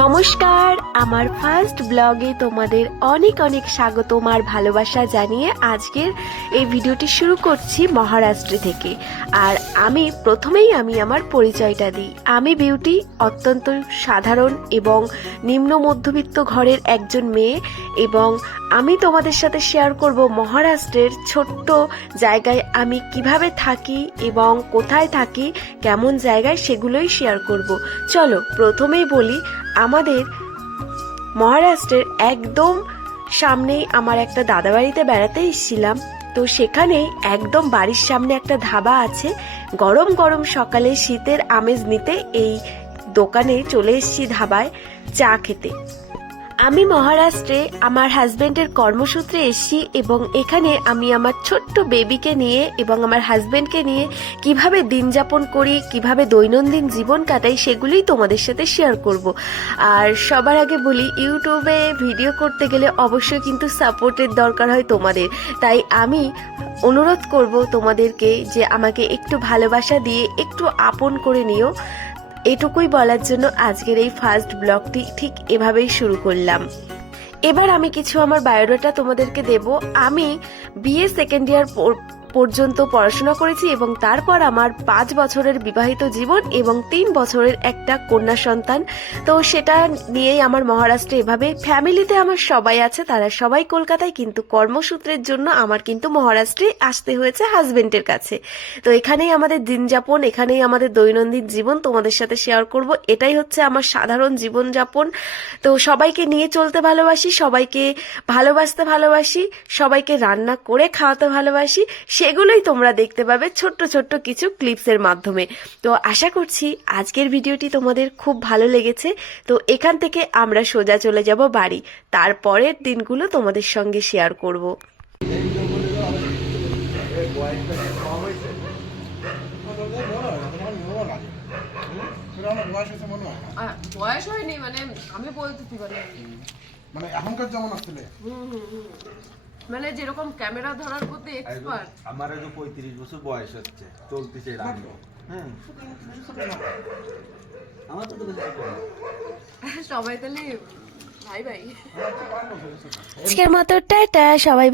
নমস্কার, আমার ফার্স্ট ব্লগে তোমাদের অনেক অনেক স্বাগতম আর ভালোবাসা জানিয়ে আজকের এই ভিডিওটি শুরু করছি মহারাষ্ট্র থেকে। আর প্রথমেই আমার পরিচয়টা দিই। আমি বিউটি, অত্যন্ত সাধারণ এবং নিম্ন মধ্যবিত্ত ঘরের একজন মেয়ে, এবং আমি তোমাদের সাথে শেয়ার করব মহারাষ্ট্রের ছোট্ট জায়গায় আমি কিভাবে থাকি এবং কোথায় থাকি, কেমন জায়গায়, সেগুলোই শেয়ার করব। চলো প্রথমেই বলি, আমাদের মহারাষ্ট্রের একদম সামনেই আমার একটা দাদাবাড়িতে বেড়াতে এসেছিলাম। তো সেখানেই একদম বাড়ির সামনে একটা ধাবা আছে। গরম গরম সকালে শীতের আমেজ নিতে এই দোকানে চলে এসেছি ধাবায় চা খেতে। আমি মহারাষ্ট্রে আমার হাজবেন্ডের কর্মসূত্রে এসেছি, এবং এখানে আমি আমার ছোট্ট বেবিকে নিয়ে এবং আমার হাজবেন্ডকে নিয়ে কিভাবে দিন যাপন করি, কিভাবে দৈনন্দিন জীবন কাটাই, সেগুলোই তোমাদের সাথে শেয়ার করব। আর সবার আগে বলি, ইউটিউবে ভিডিও করতে গেলে অবশ্যই কিন্তু সাপোর্টের দরকার হয় তোমাদের। তাই আমি অনুরোধ করব তোমাদেরকে যে আমাকে একটু ভালোবাসা দিয়ে একটু আপন করে নিও। এটুকুই বলার জন্য আজকের এই ফার্স্ট ব্লগটি ঠিক এভাবেই শুরু করলাম। এবার আমি কিছু আমার বায়োডাটা তোমাদেরকে দেব। আমি বিএ সেকেন্ড ইয়ার পর্যন্ত পড়াশোনা করেছি, এবং তারপর আমার 5 বছরের বিবাহিত জীবন এবং 3 বছরের একটা কন্যা সন্তান। তো সেটা নিয়েই আমার মহারাষ্ট্রে এভাবে ফ্যামিলিতে আমার সবাই আছে, তারা সবাই কলকাতায়, কিন্তু কর্মসূত্রের জন্য আমার কিন্তু মহারাষ্ট্রে আসতে হয়েছে হাজবেন্ডের কাছে। তো এখানেই আমাদের দিন যাপন, এখানেই আমাদের দৈনন্দিন জীবন তোমাদের সাথে শেয়ার করব। এটাই হচ্ছে আমার সাধারণ জীবন যাপন। তো সবাইকে নিয়ে চলতে ভালোবাসি, সবাইকে ভালোবাসতে ভালোবাসি, সবাইকে রান্না করে খাওয়াতে ভালোবাসি। সেগুলোই তোমরা দেখতে পাবে ছোট্ট ছোট্ট কিছু ক্লিপসের মাধ্যমে। তো আশা করছি আজকের ভিডিওটি তোমাদের খুব ভালো লেগেছে। তো এখান থেকে আমরা সোজা চলে যাব বাড়ি, তারপরের দিনগুলো তোমাদের সঙ্গে শেয়ার করব। বয়স হয়নি, মানে আমি বলতেছি, মানে এখনকার যেমন আসলে মানে যেরকম ক্যামেরা ধরার প্রতি এক্সপার্ট। আমার 35 বছর বয়স হচ্ছে, চলতেছে রান্না। হ্যাঁ, আমার তো বেশি কম। সবাই তাহলে ভাই ভাই। আজকের মতো টাটা সবাই।